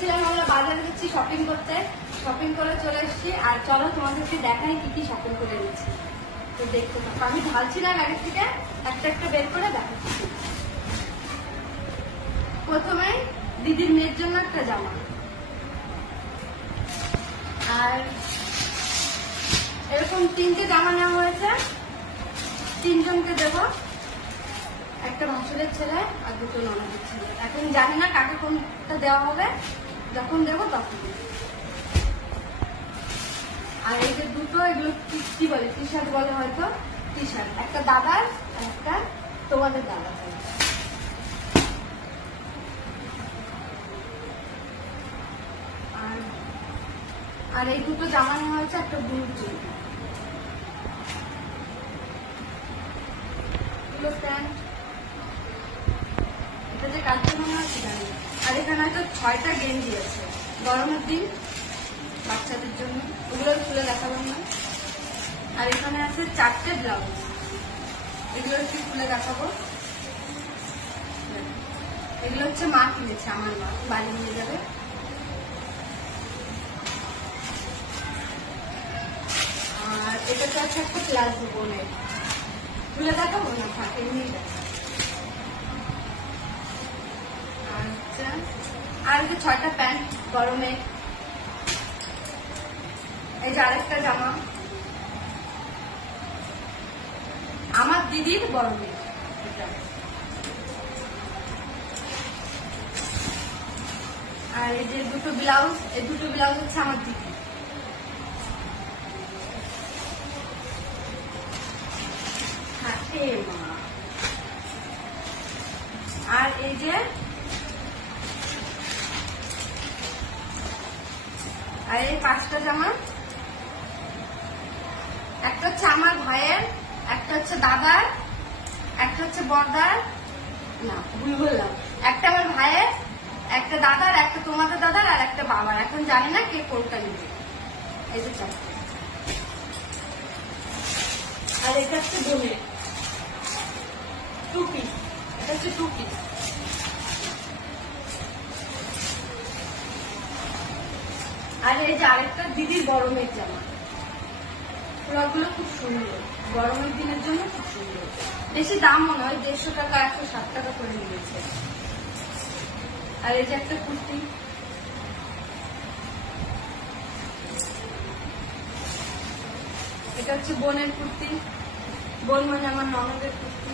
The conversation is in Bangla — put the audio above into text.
বলেছিলাম আমরা বাজারে যাচ্ছি শপিং করতে, শপিং করে চলে এসেছি। আর চলো তোমাদেরকে দেখাই কি কি শপিং করে নিচ্ছি। তো দেখতে থাকো, আমি ঢালছিলাম আগে থেকে একটা একটা বের করে দেখাচ্ছি। প্রথমে দিদির মেয়ের জন্য একটা জামা, আর এরকম 3টে জামা নেওয়া হয়েছে, 3জনকে দেবো, একটা ভাসুরের ছেলে আর 2টো ননদের ছেলে। এখন জানি না কাকে কোনটা দেওয়া হবে, যখন দেবো তখন। আর এই যে 2টো, এগুলো কি বলে, টি শার্ট বলে হয়তো, টি শার্ট, একটা দাদার আর একটা তোমাদের দাদা। আর এই 2টো জামা নেওয়া হয়েছে, একটা ব্লু প্যান্ট, এটা যে কাজ মনে হচ্ছে জানি। আর এখানে হয়তো 6টা গেঞ্জি আছে, গরমের দিন বাচ্চাদের জন্য, ওগুলো খুলে দেখাবো না। আর এখানে আছে 4টে ব্লাউজ, এগুলো একটু খুলে দেখাবো। এগুলো হচ্ছে মা কিনেছে, আমার মা বাড়ি নিয়ে যাবে। আর এটা তো আছে একটা প্লাজো বোনের, খুলে দেখাবো না, থাকে এমনি দেখা। আচ্ছা, আর 6টা প্যান্ট গরমে। এই যে আরেকটা জামা আমার দিদির বড় মেয়ে, আর এই যে 2টো ব্লাউজ, এই 2টো ব্লাউজ হচ্ছে আমার দিদি। আর এই যে আর এই 5টা জামা, একটা হচ্ছে আমার ভাইয়ের, একটা হচ্ছে দাদার, একটা হচ্ছে বড়দার, না ভুল বললাম, একটা আমার ভাইয়ের, একটা দাদার, একটা তোমাদের দাদার, আর একটা বাবার। এখন জানি না কে কোনটা নিবে। এই যে 4টে। আর এটা হচ্ছে বোনের টুপি, এটা হচ্ছে টুপি। আর এই যে আরেকটা দিদির বড় মেয়ের জামা, ফ্রকগুলো খুব সুন্দর, গরমের দিনের জন্য খুব সুন্দর। বেশি দামও নয়, 150 টাকা 107 টাকা করে নিয়েছে। আর এই যে একটা কুর্তি, এটা হচ্ছে বোনের কুর্তি, বোন মানে আমার ননদের কুর্তি।